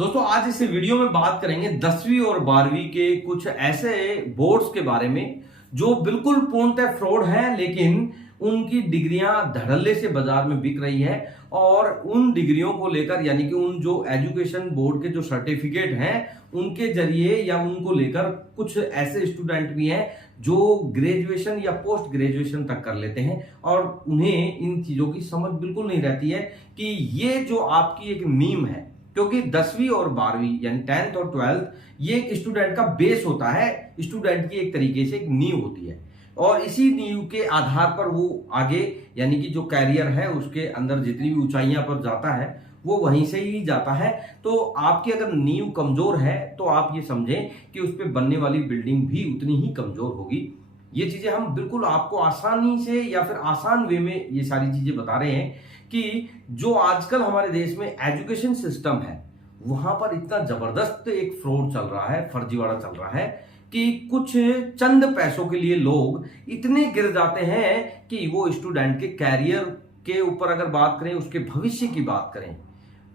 दोस्तों आज इस वीडियो में बात करेंगे 10वीं और 12वीं के कुछ ऐसे बोर्ड्स के बारे में जो बिल्कुल पूर्णतः फ्रॉड है, लेकिन उनकी डिग्रियां धड़ल्ले से बाजार में बिक रही है। और उन डिग्रियों को लेकर यानी कि उन जो एजुकेशन बोर्ड के जो सर्टिफिकेट हैं उनके जरिए या उनको लेकर कुछ ऐसे स्टूडेंट भी हैं जो ग्रेजुएशन या पोस्ट ग्रेजुएशन तक कर लेते हैं और उन्हें इन चीजों की समझ बिल्कुल नहीं रहती है कि ये जो आपकी एक नीम है, क्योंकि 10वीं और 12वीं यानी 10th और 12th ये एक स्टूडेंट का बेस होता है, स्टूडेंट की एक तरीके से एक नींव होती है और इसी नींव के आधार पर वो आगे यानी कि जो कैरियर है उसके अंदर जितनी भी ऊंचाइयां पर जाता है वो वहीं से ही जाता है। तो आपकी अगर नींव कमजोर है तो आप ये समझें कि उस पर बनने वाली बिल्डिंग भी उतनी ही कमजोर होगी। ये चीजें हम बिल्कुल आपको आसानी से या फिर आसान वे में ये सारी चीजें बता रहे हैं कि जो आजकल हमारे देश में एजुकेशन सिस्टम है वहां पर इतना जबरदस्त एक फ्रॉड चल रहा है, फर्जीवाड़ा चल रहा है कि कुछ चंद पैसों के लिए लोग इतने गिर जाते हैं कि वो स्टूडेंट के कैरियर के ऊपर अगर बात करें, उसके भविष्य की बात करें,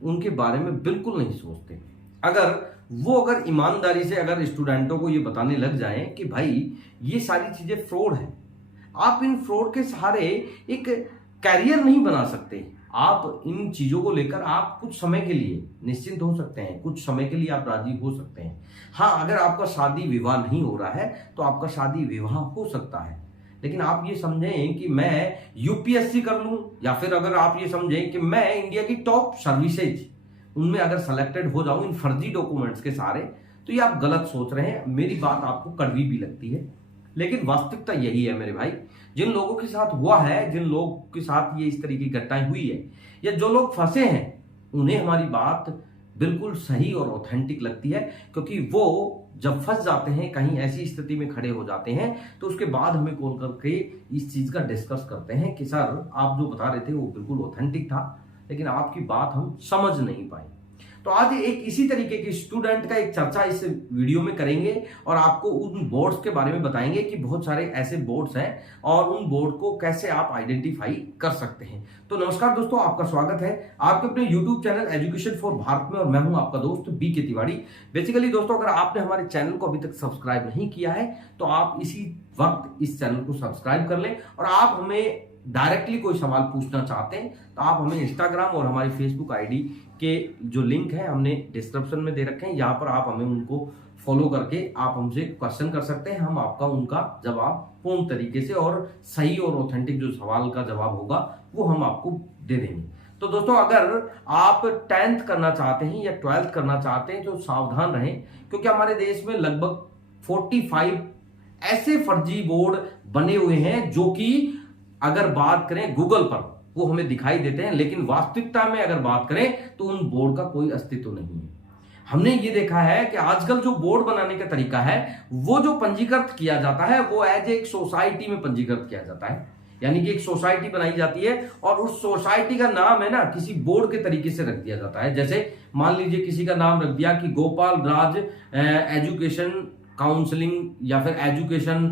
उनके बारे में बिल्कुल नहीं सोचते। अगर ईमानदारी से अगर स्टूडेंटों को ये बताने लग जाएं कि भाई ये सारी चीजें फ्रॉड है, आप इन फ्रॉड के सहारे एक कैरियर नहीं बना सकते, आप इन चीजों को लेकर आप कुछ समय के लिए निश्चिंत हो सकते हैं, कुछ समय के लिए आप राजी हो सकते हैं। हाँ, अगर आपका शादी विवाह नहीं हो रहा है तो आपका शादी विवाह हो सकता है, लेकिन आप ये समझें कि मैं यूपीएससी कर लूं या फिर अगर आप ये समझें कि मैं इंडिया की टॉप सर्विसेज उनमें अगर सेलेक्टेड हो जाऊं इन फर्जी डॉक्यूमेंट्स के सारे, तो ये आप गलत सोच रहे हैं। मेरी बात आपको कड़वी भी लगती है, लेकिन वास्तविकता यही है मेरे भाई। जिन लोगों के साथ हुआ है, जिन लोगों के साथ ये इस तरह की घटनाएं हुई है या जो लोग फंसे हैं, उन्हें हमारी बात बिल्कुल सही और ऑथेंटिक लगती है, क्योंकि वो जब फंस जाते हैं, कहीं ऐसी स्थिति में खड़े हो जाते हैं, तो उसके बाद हमें कॉल करके इस चीज का डिस्कस करते हैं कि सर आप जो बता रहे थे वो बिल्कुल ऑथेंटिक था, लेकिन आपकी बात हम समझ नहीं पाए। तो आज एक इसी तरीके की स्टूडेंट का एक चर्चा इस वीडियो में करेंगे और आपको उन बोर्ड्स के बारे में बताएंगे कि बहुत सारे ऐसे बोर्ड्स हैं और उन बोर्ड को कैसे आप आइडेंटिफाई कर सकते हैं। तो नमस्कार दोस्तों, आपका स्वागत है आपके अपने YouTube channel education for Bharat में और मैं हूं आपका दोस्त बीके तिवारी। बेसिकली दोस्तों, अगर आपने हमारे चैनल को अभी तक सब्सक्राइब नहीं किया है तो आप इसी वक्त इस चैनल को सब्सक्राइब कर लें और आप हमें डायरेक्टली कोई सवाल पूछना चाहते हैं तो आप हमें इंस्टाग्राम और हमारी फेसबुक आईडी के जो लिंक है हमने डिस्क्रिप्शन में दे रखे हैं, यहाँ पर आप हमें उनको फॉलो करके आप हमसे क्वेश्चन कर सकते हैं। हम आपका उनका जवाब पूर्ण तरीके से और सही और ऑथेंटिक जो सवाल का जवाब होगा वो हम आपको दे देंगे। तो दोस्तों, अगर आप 10th करना चाहते हैं या 12th करना चाहते हैं तो सावधान रहें, क्योंकि हमारे देश में लगभग 45 ऐसे फर्जी बोर्ड बने हुए हैं जो कि अगर बात करें गूगल पर वो हमें दिखाई देते हैं, लेकिन वास्तविकता में अगर बात करें तो उन बोर्ड का कोई अस्तित्व नहीं है। हमने ये देखा है कि आजकल जो बोर्ड बनाने का तरीका है वो जो पंजीकृत किया जाता है वो एज एक सोसाइटी में पंजीकृत किया जाता है, यानी कि एक सोसाइटी बनाई जाती है और उस सोसाइटी का नाम है ना किसी बोर्ड के तरीके से रख दिया जाता है। जैसे मान लीजिए किसी का नाम रख दिया कि गोपाल राज एजुकेशन काउंसलिंग या फिर एजुकेशन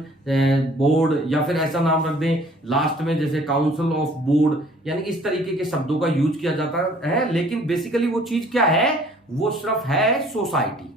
बोर्ड, या फिर ऐसा नाम रख दें लास्ट में जैसे काउंसिल ऑफ बोर्ड, यानी इस तरीके के शब्दों का यूज किया जाता है। लेकिन बेसिकली वो चीज क्या है, वो सिर्फ है सोसाइटी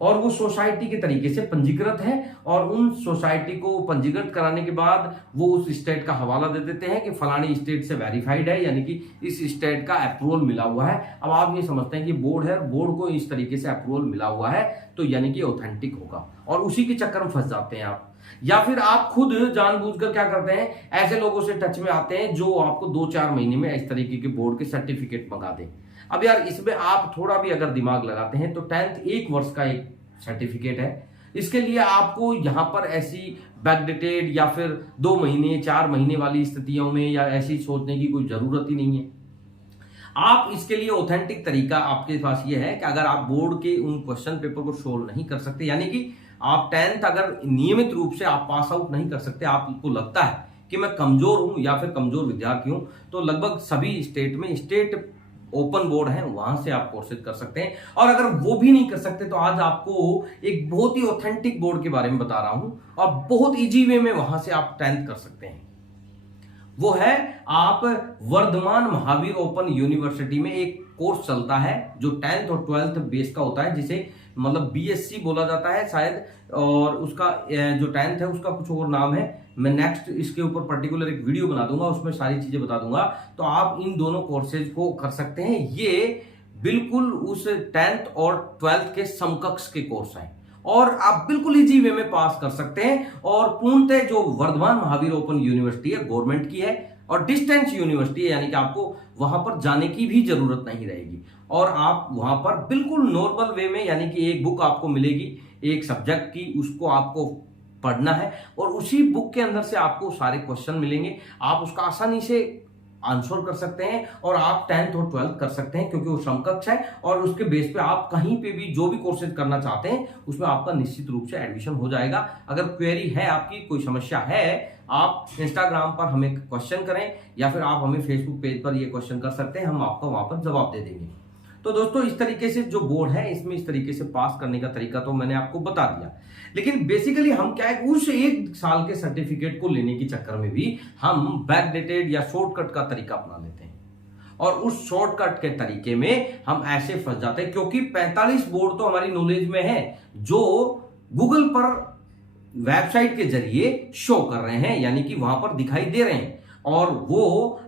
और वो सोसाइटी के तरीके से पंजीकृत है और उन सोसाइटी को पंजीकृत कराने के बाद वो उस स्टेट का हवाला दे देते हैं कि फलानी स्टेट से वेरीफाइड है, यानी कि इस स्टेट का अप्रूवल मिला हुआ है। अब आप ये समझते हैं कि बोर्ड है, बोर्ड को इस तरीके से अप्रूवल मिला हुआ है तो यानी कि ऑथेंटिक होगा और उसी के चक्कर में फंस जाते हैं आप। या फिर आप खुद जानबूझकर क्या करते हैं, ऐसे लोगों से टच में आते हैं जो आपको 2-4 महीने में इस तरीके के बोर्ड के सर्टिफिकेट मंगा दें। अब यार इसमें आप थोड़ा भी अगर दिमाग लगाते हैं तो 10th 1 वर्ष का एक सर्टिफिकेट है, इसके लिए आपको यहां पर ऐसी बैकडेटेड या फिर 2 महीने 4 महीने वाली स्थितियों में या ऐसी सोचने की कोई जरूरत ही नहीं है। आप इसके लिए ऑथेंटिक तरीका आपके पास ये है कि अगर आप बोर्ड के उन क्वेश्चन पेपर को सोल्व नहीं कर सकते, यानी कि आप 10th अगर नियमित रूप से आप पास आउट नहीं कर सकते, आपको लगता है कि मैं कमजोर हूं या फिर कमजोर विद्यार्थी हूं, तो लगभग सभी स्टेट में स्टेट ओपन बोर्ड है, वहां से आप कोर्सेज कर सकते हैं। और अगर वो भी नहीं कर सकते तो आज आपको एक बहुत ही ऑथेंटिक बोर्ड के बारे में बता रहा हूं और बहुत इजी वे में वहां से आप 10th कर सकते हैं। वो है आप वर्धमान महावीर ओपन यूनिवर्सिटी में एक कोर्स चलता है जो 10th और 12th बेस का होता है, जिसे मतलब बीएससी बोला जाता है शायद, और उसका जो 10th है उसका कुछ और नाम है। मैं नेक्स्ट इसके ऊपर पर्टिकुलर एक वीडियो बना दूंगा, उसमें सारी चीजें बता दूंगा। तो आप इन दोनों कोर्सेज को कर सकते हैं। ये बिल्कुल उस 10th और 12th के समकक्ष के कोर्स हैं और आप बिल्कुल इजी वे में पास कर सकते हैं। और पूर्णतः जो वर्धमान महावीर ओपन यूनिवर्सिटी है, गवर्नमेंट की है और डिस्टेंस यूनिवर्सिटी है, यानी कि आपको वहां पर जाने की भी जरूरत नहीं रहेगी और आप वहां पर बिल्कुल नॉर्मल वे में, यानी कि एक बुक आपको मिलेगी एक सब्जेक्ट की, उसको आपको पढ़ना है और उसी बुक के अंदर से आपको सारे क्वेश्चन मिलेंगे। आप उसका आसानी से आंसर कर सकते हैं और आप 10th और 12th कर सकते हैं, क्योंकि वो समकक्ष है और उसके बेस पे आप कहीं पे भी जो भी कोर्सेज करना चाहते हैं उसमें आपका निश्चित रूप से एडमिशन हो जाएगा। अगर क्वेरी है, आपकी कोई समस्या है, आप इंस्टाग्राम पर हमें क्वेश्चन करें या फिर आप हमें फेसबुक पेज पर ये क्वेश्चन कर सकते हैं, हम आपको वहां पर जवाब दे देंगे। तो दोस्तों, इस तरीके से जो बोर्ड है इसमें इस तरीके से पास करने का तरीका तो मैंने आपको बता दिया, लेकिन बेसिकली हम क्या है, उस एक साल के सर्टिफिकेट को लेने के चक्कर में भी हम बैकडेटेड या शॉर्टकट का तरीका अपना लेते हैं और उस शॉर्टकट के तरीके में हम ऐसे फंस जाते हैं, क्योंकि 45 बोर्ड तो हमारी नॉलेज में है जो गूगल पर वेबसाइट के जरिए शो कर रहे हैं, यानी कि वहां पर दिखाई दे रहे हैं और वो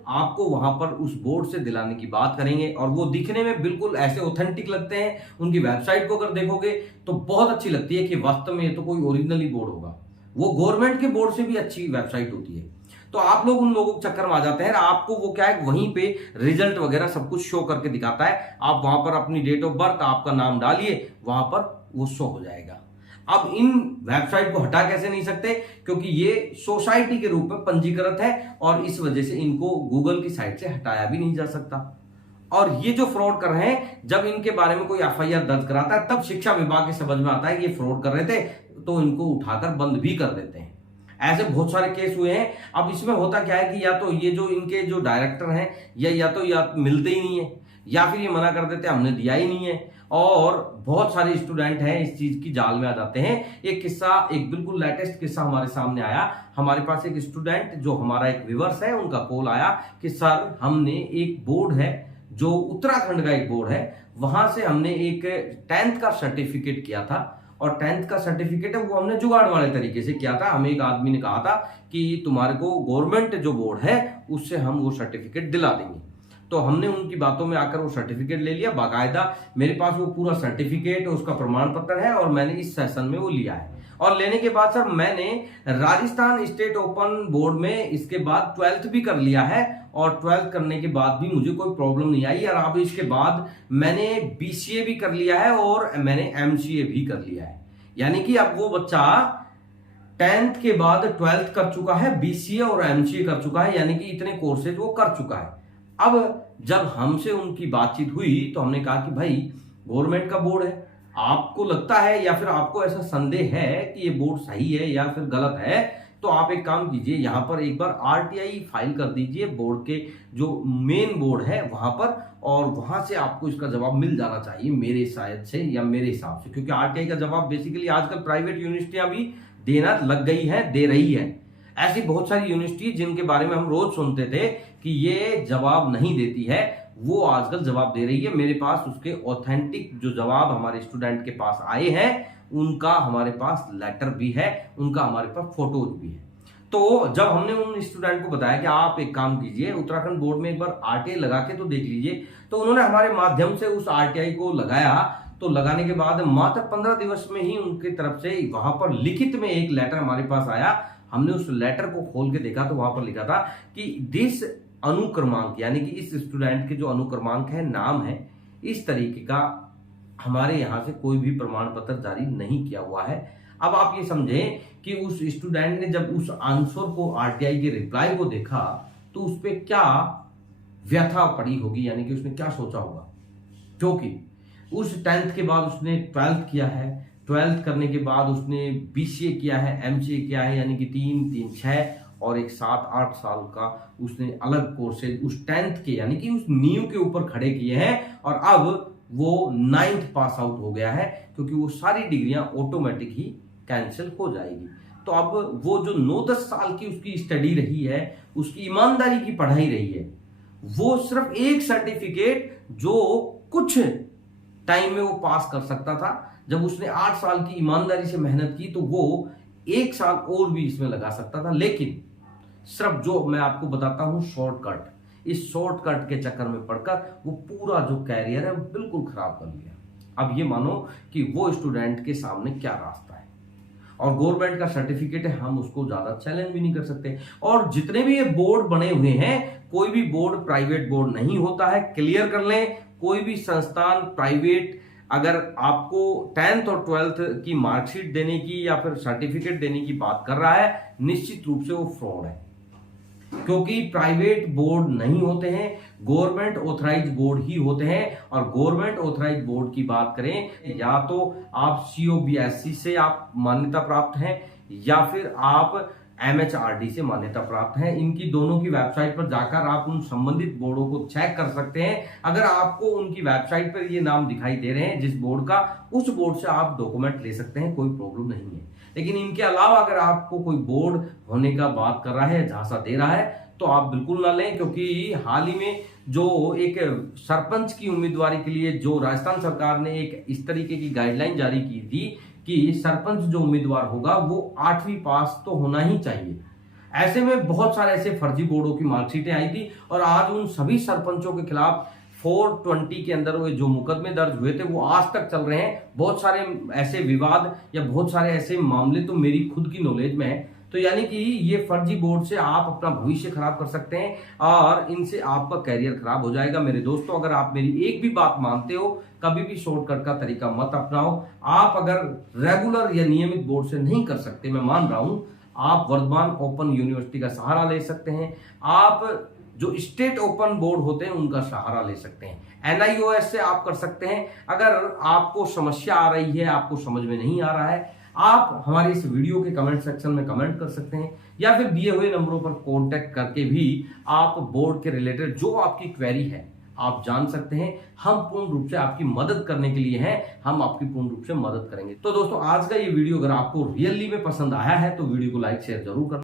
आपको वहां पर उस बोर्ड से दिलाने की बात करेंगे और वो दिखने में बिल्कुल ऐसे ऑथेंटिक लगते हैं। उनकी वेबसाइट को अगर देखोगे तो बहुत अच्छी लगती है कि वास्तव में ये तो कोई ओरिजिनली बोर्ड होगा, वो गवर्नमेंट के बोर्ड से भी अच्छी वेबसाइट होती है। तो आप लोग उन लोगों के चक्कर में आ जाते हैं। आपको वो क्या है, वहीं पे रिजल्ट वगैरह सब कुछ शो करके दिखाता है। आप वहां पर अपनी डेट ऑफ बर्थ, आपका नाम डालिए, वहां पर वो शो हो जाएगा। अब इन वेबसाइट को हटा कैसे नहीं सकते, क्योंकि ये सोसाइटी के रूप में पंजीकृत है और इस वजह से इनको गूगल की साइट से हटाया भी नहीं जा सकता। और ये जो फ्रॉड कर रहे हैं, जब इनके बारे में कोई एफआईआर दर्ज कराता है तब शिक्षा विभाग के समझ में आता है कि ये फ्रॉड कर रहे थे, तो इनको उठाकर बंद भी कर देते हैं। ऐसे बहुत सारे केस हुए हैं। अब इसमें होता क्या है कि या तो ये जो इनके जो डायरेक्टर हैं या मिलते ही नहीं है, या फिर ये मना कर देते हैं हमने दिया ही नहीं है, और बहुत सारे स्टूडेंट हैं इस चीज की जाल में आ जाते हैं। एक किस्सा, एक बिल्कुल लेटेस्ट किस्सा हमारे सामने आया। हमारे पास एक स्टूडेंट जो हमारा एक व्यूअर्स है, उनका कॉल आया कि सर हमने एक बोर्ड है जो उत्तराखंड का एक बोर्ड है, वहां से हमने एक 10th का सर्टिफिकेट किया था और 10th का सर्टिफिकेट है वो हमने जुगाड़ वाले तरीके से किया था। हमें एक आदमी ने कहा था कि तुम्हारे को गवर्नमेंट जो बोर्ड है उससे हम वो सर्टिफिकेट दिला देंगे। तो हमने उनकी बातों में आकर वो सर्टिफिकेट ले लिया, बाकायदा मेरे पास वो पूरा सर्टिफिकेट, उसका प्रमाण पत्र है और मैंने इस सेशन में वो लिया है। और लेने के बाद सर मैंने राजस्थान स्टेट ओपन बोर्ड में इसके बाद 12th भी कर लिया है और 12th करने के बाद भी मुझे कोई प्रॉब्लम नहीं आई। और अब इसके बाद मैंने बीसीए भी कर लिया है और मैंने एमसीए भी कर लिया है, यानी कि अब वो बच्चा 10th के बाद 12th कर चुका है, बीसीए और एमसीए कर चुका है, यानी कि इतने कोर्सेज वो कर चुका है। अब जब हमसे उनकी बातचीत हुई तो हमने कहा कि भाई गवर्नमेंट का बोर्ड है, आपको लगता है या फिर आपको ऐसा संदेह है कि ये बोर्ड सही है या फिर गलत है, तो आप एक काम कीजिए, यहाँ पर एक बार आरटीआई फाइल कर दीजिए बोर्ड के जो मेन बोर्ड है वहां पर, और वहां से आपको इसका जवाब मिल जाना चाहिए मेरे शायद से या मेरे हिसाब से, क्योंकि आरटीआई का जवाब बेसिकली आजकल प्राइवेट यूनिवर्सिटियां भी देना लग गई है, दे रही है। ऐसी बहुत सारी यूनिवर्सिटी जिनके बारे में हम रोज सुनते थे कि ये जवाब नहीं देती है, वो आजकल जवाब दे रही है। मेरे पास उसके ऑथेंटिक जो जवाब हमारे स्टूडेंट के पास आए हैं उनका हमारे पास लेटर भी है, उनका हमारे पास फोटोज भी है। तो जब हमने उन स्टूडेंट को बताया कि आप एक काम कीजिए, उत्तराखंड बोर्ड में एक बार आरटीआई लगा के तो देख लीजिए, तो उन्होंने हमारे माध्यम से उस आरटीआई को लगाया। तो लगाने के बाद मात्र 15 दिवस में ही उनकी तरफ से वहां पर लिखित में एक लेटर हमारे पास आया। हमने उस लेटर को खोल के देखा तो वहां पर लिखा था कि दिस अनुक्रमांक, यानी कि इस स्टूडेंट के जो अनुक्रमांक है, नाम है, इस तरीके का हमारे यहां से कोई भी प्रमाण पत्र जारी नहीं किया हुआ है। अब आप ये समझें कि उस स्टूडेंट ने जब उस आंसर को, आरटीआई के रिप्लाई को देखा तो उस पर क्या व्यथा पड़ी होगी, यानी कि उसने क्या सोचा होगा, क्योंकि उस 10th के बाद उसने 12th किया है, 12th करने के बाद उसने बीसीए किया है, एमसीए किया है, यानी कि 3 6 और एक 7-8 साल का उसने अलग कोर्सेज उस 10th के, यानी कि उस नींव के ऊपर खड़े किए हैं। और अब वो 9th पास आउट हो गया है, क्योंकि वो सारी डिग्रियां ऑटोमेटिक ही कैंसिल हो जाएगी। तो अब वो जो 9-10 साल की उसकी स्टडी रही है, उसकी ईमानदारी की पढ़ाई रही है, वो सिर्फ एक सर्टिफिकेट जो कुछ टाइम में वो पास कर सकता था। जब उसने 8 साल की ईमानदारी से मेहनत की तो वो 1 साल और भी इसमें लगा सकता था, लेकिन सिर्फ जो मैं आपको बताता हूं शॉर्टकट, इस शॉर्टकट के चक्कर में पड़कर वो पूरा जो कैरियर है बिल्कुल खराब कर लिया। अब ये मानो कि वो स्टूडेंट के सामने क्या रास्ता है, और गवर्नमेंट का सर्टिफिकेट है, हम उसको ज्यादा चैलेंज भी नहीं कर सकते। और जितने भी ये बोर्ड बने हुए हैं, कोई भी बोर्ड प्राइवेट बोर्ड नहीं होता है, क्लियर कर लें। कोई भी संस्थान प्राइवेट अगर आपको 10th और 12th की मार्कशीट देने की या फिर सर्टिफिकेट देने की बात कर रहा है, निश्चित रूप से वो फ्रॉड है, क्योंकि प्राइवेट बोर्ड नहीं होते हैं, गवर्नमेंट ऑथराइज बोर्ड ही होते हैं। और गवर्नमेंट ऑथराइज बोर्ड की बात करें, या तो आप COBSC से आप मान्यता प्राप्त हैं या फिर आप MHRD से मान्यता प्राप्त हैं। इनकी दोनों की वेबसाइट पर जाकर आप उन संबंधित बोर्डों को चेक कर सकते हैं। अगर आपको उनकी वेबसाइट पर ये नाम दिखाई दे रहे हैं जिस बोर्ड का, उस बोर्ड से आप डॉक्यूमेंट ले सकते हैं, कोई प्रॉब्लम नहीं है। लेकिन इनके अलावा अगर आपको कोई बोर्ड होने का बात कर रहा है, झांसा दे रहा है, तो आप बिल्कुल ना लें, क्योंकि हाल ही में जो एक सरपंच की उम्मीदवारी के लिए जो राजस्थान सरकार ने एक इस तरीके की गाइडलाइन जारी की थी कि सरपंच जो उम्मीदवार होगा वो 8वीं पास तो होना ही चाहिए। ऐसे में बहुत सारे ऐसे फर्जी बोर्डों की मार्कशीटें आई थी, और आज उन सभी सरपंचों के खिलाफ 420 के अंदर वो जो मुकदमे दर्ज हुए थे वो आज तक चल रहे हैं। बहुत सारे ऐसे विवाद या बहुत सारे ऐसे मामले तो मेरी खुद की नॉलेज में है। तो यानी कि ये फर्जी बोर्ड से आप अपना भविष्य खराब कर सकते हैं और इनसे आपका कैरियर खराब हो जाएगा। मेरे दोस्तों, अगर आप मेरी एक भी बात मानते हो, कभी भी शॉर्टकट का तरीका मत अपनाओ। आप अगर रेगुलर या नियमित बोर्ड से नहीं कर सकते, मैं मान रहा हूं, आप वर्धमान ओपन यूनिवर्सिटी का सहारा ले सकते हैं। आप जो स्टेट ओपन बोर्ड होते हैं उनका सहारा ले सकते हैं। NIOS से आप कर सकते हैं। अगर आपको समस्या आ रही है, आपको समझ में नहीं आ रहा है, आप हमारे इस वीडियो के कमेंट सेक्शन में कमेंट कर सकते हैं, या फिर दिए हुए नंबरों पर कांटेक्ट करके भी आप बोर्ड के रिलेटेड जो आपकी क्वेरी है आप जान सकते हैं। हम पूर्ण रूप से आपकी मदद करने के लिए हैं, हम आपकी पूर्ण रूप से मदद करेंगे। तो दोस्तों, आज का ये वीडियो अगर आपको रियली में पसंद आया है तो वीडियो को लाइक शेयर जरूर करना।